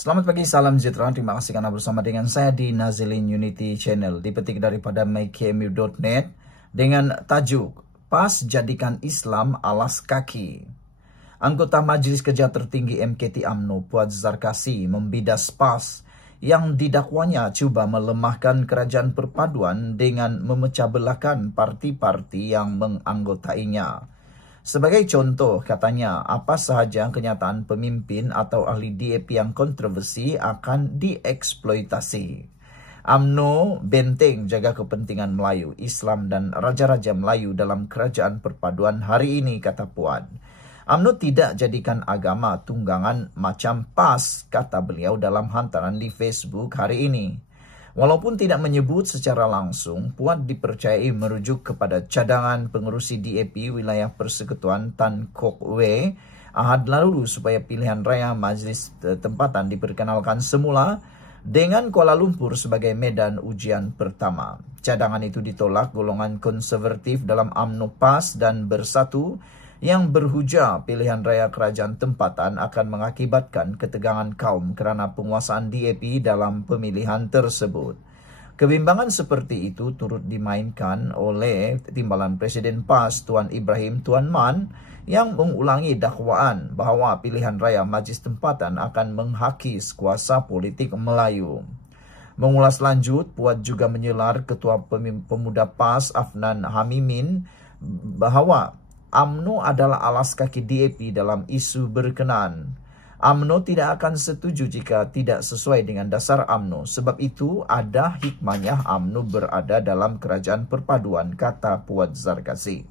Selamat pagi, salam sejahtera. Terima kasih karena bersama dengan saya di Nazilin Unity Channel. Dipetik daripada mykmu.net dengan tajuk PAS Jadikan Islam Alas Kaki. Anggota Majelis Kerja Tertinggi MKT UMNO Puan Zarkasi membidas PAS yang didakwanya cuba melemahkan kerajaan perpaduan dengan memecah belahkan parti-parti yang menganggotainya. Sebagai contoh, katanya, apa sahaja kenyataan pemimpin atau ahli DAP yang kontroversi akan dieksploitasi. UMNO benteng jaga kepentingan Melayu, Islam dan Raja-Raja Melayu dalam kerajaan perpaduan hari ini, kata Puan. UMNO tidak jadikan agama tunggangan macam PAS, kata beliau dalam hantaran di Facebook hari ini. Walaupun tidak menyebut secara langsung, Puan dipercayai merujuk kepada cadangan pengerusi DAP wilayah Persekutuan Tan Kok Wei Ahad lalu supaya pilihan raya Majlis Tempatan diperkenalkan semula dengan Kuala Lumpur sebagai medan ujian pertama. Cadangan itu ditolak golongan konservatif dalam UMNO PAS dan Bersatu yang berhujah pilihan raya kerajaan tempatan akan mengakibatkan ketegangan kaum kerana penguasaan DAP dalam pemilihan tersebut. Kebimbangan seperti itu turut dimainkan oleh Timbalan Presiden PAS Tuan Ibrahim Tuan Man yang mengulangi dakwaan bahawa pilihan raya Majlis Tempatan akan menghakis kuasa politik Melayu. Mengulas lanjut, Puan juga menyelar Ketua Pemuda PAS Afnan Hamimin bahawa UMNO adalah alas kaki DAP dalam isu berkenaan. UMNO tidak akan setuju jika tidak sesuai dengan dasar UMNO. Sebab itu ada hikmahnya UMNO berada dalam kerajaan perpaduan, kata Puan Zarkasi.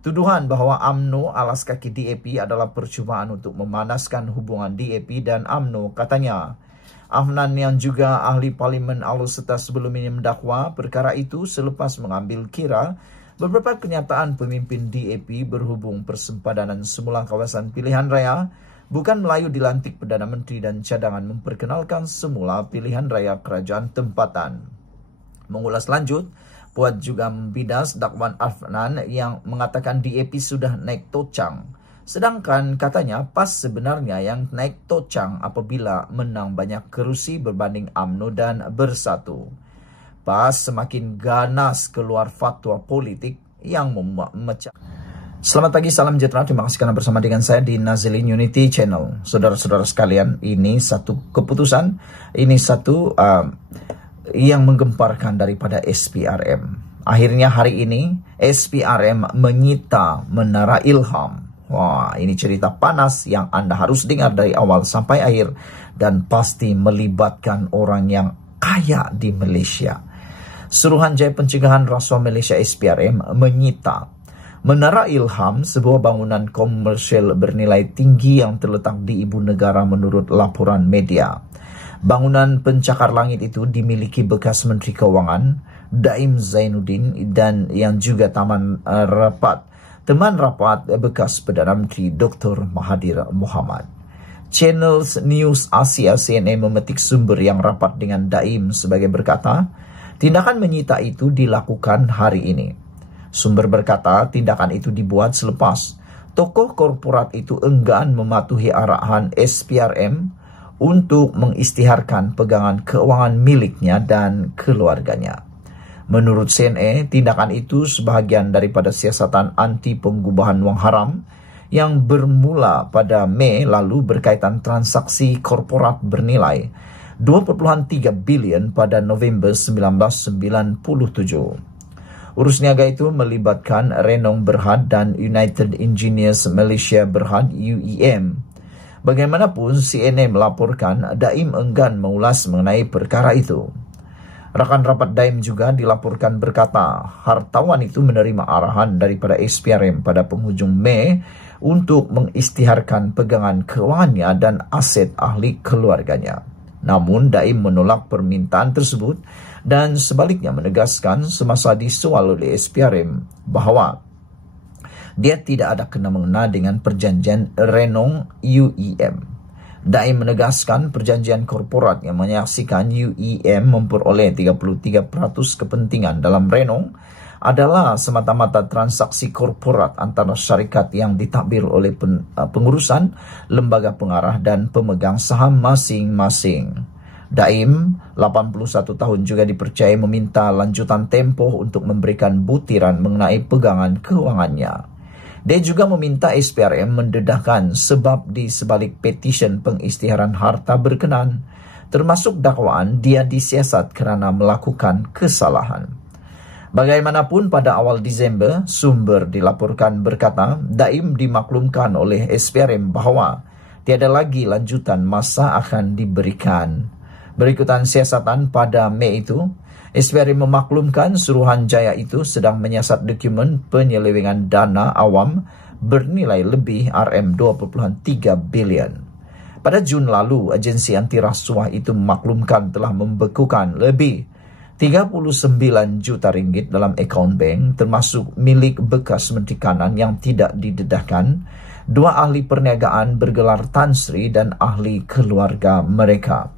Tuduhan bahawa UMNO alas kaki DAP adalah percubaan untuk memanaskan hubungan DAP dan UMNO, katanya. Afnan yang juga ahli Parlimen Alor-Setar sebelum ini mendakwa perkara itu selepas mengambil kira beberapa kenyataan pemimpin DAP berhubung persempadanan semula kawasan pilihan raya, bukan Melayu dilantik Perdana Menteri dan cadangan memperkenalkan semula pilihan raya kerajaan tempatan. Mengulas lanjut, Puan juga membidas dakwaan Afnan yang mengatakan DAP sudah naik tocang. Sedangkan katanya PAS sebenarnya yang naik tocang apabila menang banyak kerusi berbanding UMNO dan Bersatu. PAS semakin ganas keluar fatwa politik yang memecah. Selamat pagi, salam sejahtera. Terima kasih karena bersama dengan saya di Nazilin Unity Channel. Saudara-saudara sekalian, ini satu keputusan, ini satu yang menggemparkan daripada SPRM. Akhirnya hari ini SPRM menyita Menara Ilham. Wah, ini cerita panas yang Anda harus dengar dari awal sampai akhir dan pasti melibatkan orang yang kaya di Malaysia. Suruhanjaya Pencegahan Rasuah Malaysia SPRM menyita Menara Ilham, sebuah bangunan komersial bernilai tinggi yang terletak di ibu negara menurut laporan media. Bangunan pencakar langit itu dimiliki bekas Menteri Keuangan Daim Zainuddin dan yang juga teman rapat bekas Perdana Menteri Dr. Mahathir Mohamad. Channel News Asia CNN memetik sumber yang rapat dengan Daim sebagai berkata, tindakan menyita itu dilakukan hari ini. Sumber berkata tindakan itu dibuat selepas tokoh korporat itu enggan mematuhi arahan SPRM untuk mengisytiharkan pegangan keuangan miliknya dan keluarganya. Menurut CNN, tindakan itu sebahagian daripada siasatan anti pengubahan wang haram yang bermula pada Mei lalu berkaitan transaksi korporat bernilai 2.3 bilion pada November 1997. Urus niaga itu melibatkan Renong Berhad dan United Engineers Malaysia Berhad UEM. Bagaimanapun, CNN melaporkan Daim enggan mengulas mengenai perkara itu. Rakan rapat Daim juga dilaporkan berkata, hartawan itu menerima arahan daripada SPRM pada penghujung Mei untuk mengisytiharkan pegangan keuangannya dan aset ahli keluarganya. Namun, Daim menolak permintaan tersebut dan sebaliknya menegaskan semasa disoal oleh SPRM bahawa dia tidak ada kena-mengena dengan perjanjian Renong UEM. Daim menegaskan perjanjian korporat yang menyaksikan UEM memperoleh 33% kepentingan dalam Renong adalah semata-mata transaksi korporat antara syarikat yang ditadbir oleh pengurusan, lembaga pengarah dan pemegang saham masing-masing. Daim, 81 tahun, juga dipercayai meminta lanjutan tempoh untuk memberikan butiran mengenai pegangan keuangannya. Dia juga meminta SPRM mendedahkan sebab di sebalik petisyen pengisytiharan harta berkenan, termasuk dakwaan dia disiasat kerana melakukan kesalahan. Bagaimanapun, pada awal Disember, sumber dilaporkan berkata Daim dimaklumkan oleh SPRM bahawa tiada lagi lanjutan masa akan diberikan. Berikutan siasatan pada Mei itu, SPRM memaklumkan Suruhanjaya itu sedang menyiasat dokumen penyelewengan dana awam bernilai lebih RM2.3 bilion. Pada Jun lalu, agensi anti rasuah itu memaklumkan telah membekukan lebih 39 juta ringgit dalam akaun bank, termasuk milik bekas Menteri Kanan yang tidak didedahkan, 2 ahli perniagaan bergelar Tan Sri dan ahli keluarga mereka.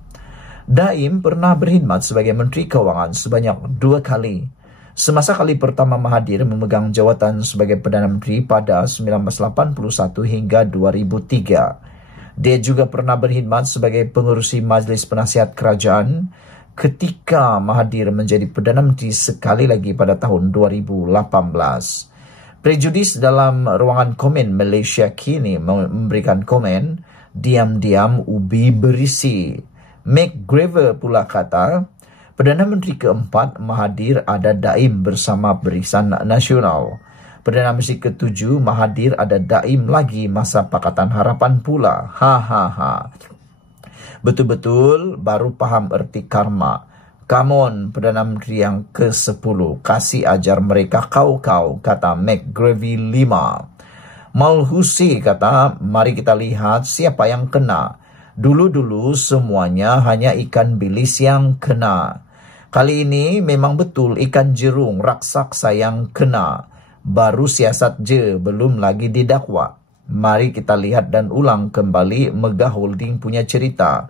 Daim pernah berkhidmat sebagai Menteri Keuangan sebanyak 2 kali. Semasa kali pertama Mahathir memegang jawatan sebagai Perdana Menteri pada 1981 hingga 2003. Dia juga pernah berkhidmat sebagai pengerusi Majlis Penasihat Kerajaan ketika Mahathir menjadi Perdana Menteri sekali lagi pada tahun 2018. Prejudis dalam ruangan komen Malaysia kini memberikan komen, diam-diam ubi berisi. McGregor pula kata, Perdana Menteri keempat Mahathir ada Daim bersama Barisan Nasional. Perdana Menteri ketujuh Mahathir ada Daim lagi masa Pakatan Harapan pula. Ha. Betul-betul baru faham erti karma. Come on, Perdana Menteri yang ke-10, kasih ajar mereka kau-kau, kata McGravy 5. Malhusi kata, mari kita lihat siapa yang kena. Dulu-dulu semuanya hanya ikan bilis yang kena. Kali ini memang betul ikan jerung raksasa yang kena. Baru siasat je, belum lagi didakwa. Mari kita lihat dan ulang kembali Megah Holding punya cerita.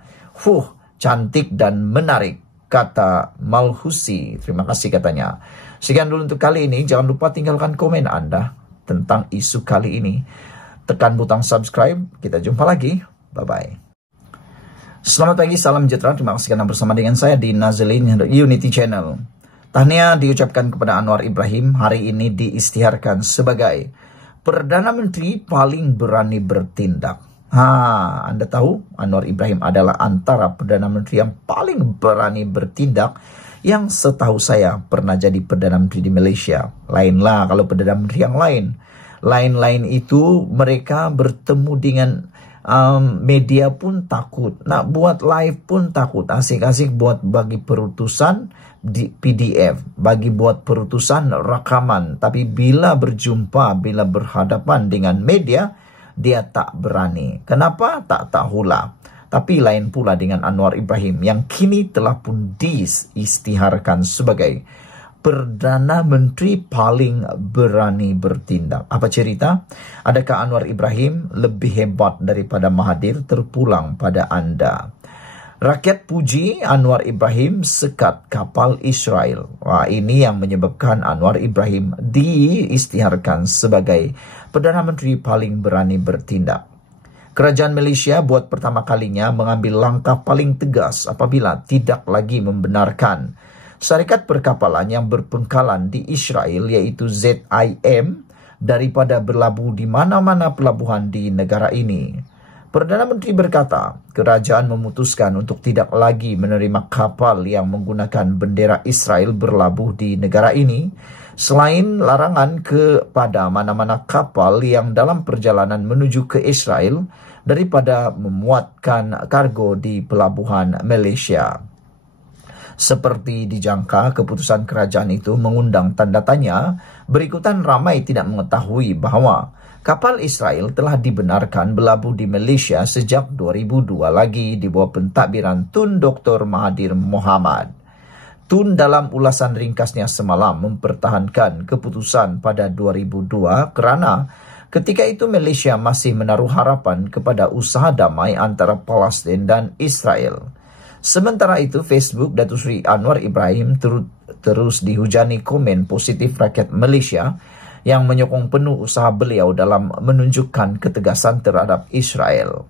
Cantik dan menarik, kata Malhusi. Terima kasih katanya. Sekian dulu untuk kali ini. Jangan lupa tinggalkan komen Anda tentang isu kali ini. Tekan butang subscribe. Kita jumpa lagi. Bye-bye. Selamat pagi, salam sejahtera. Terima kasih karena bersama dengan saya di Nazilin Unity Channel. Tahniah diucapkan kepada Anwar Ibrahim. Hari ini diisytiharkan sebagai Perdana Menteri paling berani bertindak. Anda tahu Anwar Ibrahim adalah antara Perdana Menteri yang paling berani bertindak yang setahu saya pernah jadi Perdana Menteri di Malaysia. Lainlah kalau Perdana Menteri yang lain. Lain-lain itu mereka bertemu dengan media pun takut. Nak buat live pun takut. Asik-asik buat bagi perutusan di PDF, bagi buat perutusan rakaman, tapi bila berjumpa, bila berhadapan dengan media, dia tak berani. Kenapa? Tak tahulah. Tapi lain pula dengan Anwar Ibrahim yang kini telah pun diisytiharkan sebagai Perdana Menteri paling berani bertindak. Apa cerita? Adakah Anwar Ibrahim lebih hebat daripada Mahathir? Terpulang pada Anda. Rakyat puji Anwar Ibrahim sekat kapal Israel. Ini yang menyebabkan Anwar Ibrahim diisytiharkan sebagai Perdana Menteri paling berani bertindak. Kerajaan Malaysia buat pertama kalinya mengambil langkah paling tegas apabila tidak lagi membenarkan syarikat perkapalan yang berpengkalan di Israel yaitu ZIM daripada berlabuh di mana-mana pelabuhan di negara ini. Perdana Menteri berkata, kerajaan memutuskan untuk tidak lagi menerima kapal yang menggunakan bendera Israel berlabuh di negara ini, selain larangan kepada mana-mana kapal yang dalam perjalanan menuju ke Israel daripada memuatkan kargo di pelabuhan Malaysia. Seperti dijangka, keputusan kerajaan itu mengundang tanda tanya. Berikutan ramai tidak mengetahui bahawa kapal Israel telah dibenarkan berlabuh di Malaysia sejak 2002 lagi di bawah pentadbiran Tun Dr. Mahathir Mohamad. Tun dalam ulasan ringkasnya semalam mempertahankan keputusan pada 2002 kerana ketika itu Malaysia masih menaruh harapan kepada usaha damai antara Palestin dan Israel. Sementara itu, Facebook Datuk Seri Anwar Ibrahim terus dihujani komen positif rakyat Malaysia yang menyokong penuh usaha beliau dalam menunjukkan ketegasan terhadap Israel.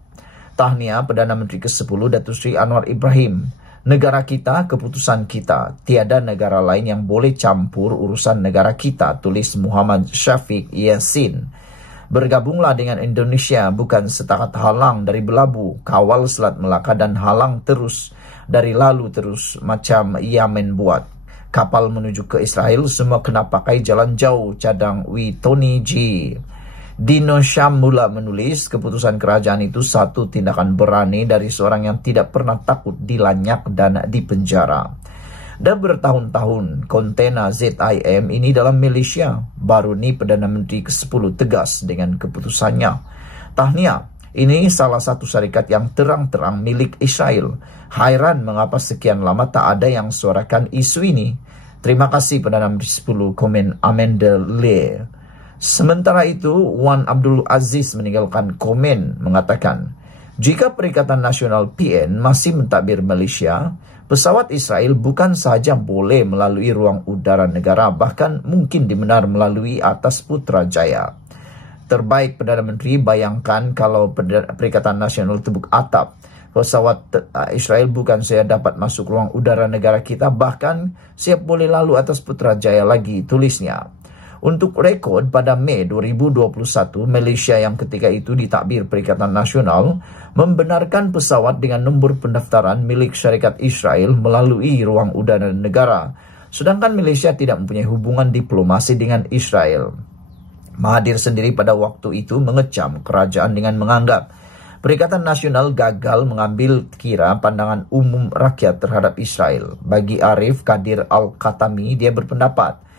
Tahniah Perdana Menteri ke-10 Datuk Seri Anwar Ibrahim. Negara kita, keputusan kita. Tiada negara lain yang boleh campur urusan negara kita, tulis Muhammad Syafiq Yassin. Bergabunglah dengan Indonesia bukan setakat halang dari belabu, kawal Selat Melaka dan halang terus dari lalu terus macam Yamen buat. Kapal menuju ke Israel semua kena pakai jalan jauh, cadang Tony G. Dino Syam mula menulis, keputusan kerajaan itu satu tindakan berani dari seorang yang tidak pernah takut dilanyak dan dipenjara. Dah bertahun-tahun kontena ZIM ini dalam Malaysia. Baru ni Perdana Menteri ke-10 tegas dengan keputusannya. Tahniah, ini salah satu syarikat yang terang-terang milik Israel. Hairan mengapa sekian lama tak ada yang suarakan isu ini. Terima kasih Perdana Menteri 10, komen Amanda Lear. Sementara itu, Wan Abdul Aziz meninggalkan komen mengatakan, jika Perikatan Nasional PN masih mentadbir Malaysia, pesawat Israel bukan sahaja boleh melalui ruang udara negara, bahkan mungkin dibenar melalui atas Putrajaya. Terbaik Perdana Menteri, bayangkan kalau Perikatan Nasional tebuk atap, pesawat Israel bukan saya dapat masuk ruang udara negara kita, bahkan siap boleh lalu atas Putrajaya lagi, tulisnya. Untuk rekod, pada Mei 2021, Malaysia yang ketika itu ditakbir Perikatan Nasional membenarkan pesawat dengan nombor pendaftaran milik syarikat Israel melalui ruang udara negara. Sedangkan Malaysia tidak mempunyai hubungan diplomasi dengan Israel. Mahathir sendiri pada waktu itu mengecam kerajaan dengan menganggap Perikatan Nasional gagal mengambil kira pandangan umum rakyat terhadap Israel. Bagi Arif Kadir Al-Khatami, dia berpendapat,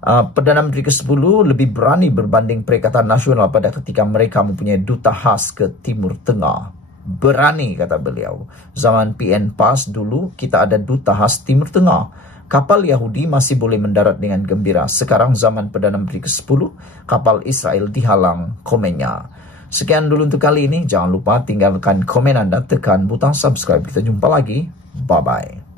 Perdana Menteri ke-10 lebih berani berbanding Perikatan Nasional pada ketika mereka mempunyai duta khas ke Timur Tengah. Berani, kata beliau. Zaman PN PAS dulu kita ada duta khas Timur Tengah. Kapal Yahudi masih boleh mendarat dengan gembira. Sekarang zaman Perdana Menteri ke-10, kapal Israel dihalang, komennya. Sekian dulu untuk kali ini. Jangan lupa tinggalkan komen anda, tekan butang subscribe. Kita jumpa lagi. Bye-bye.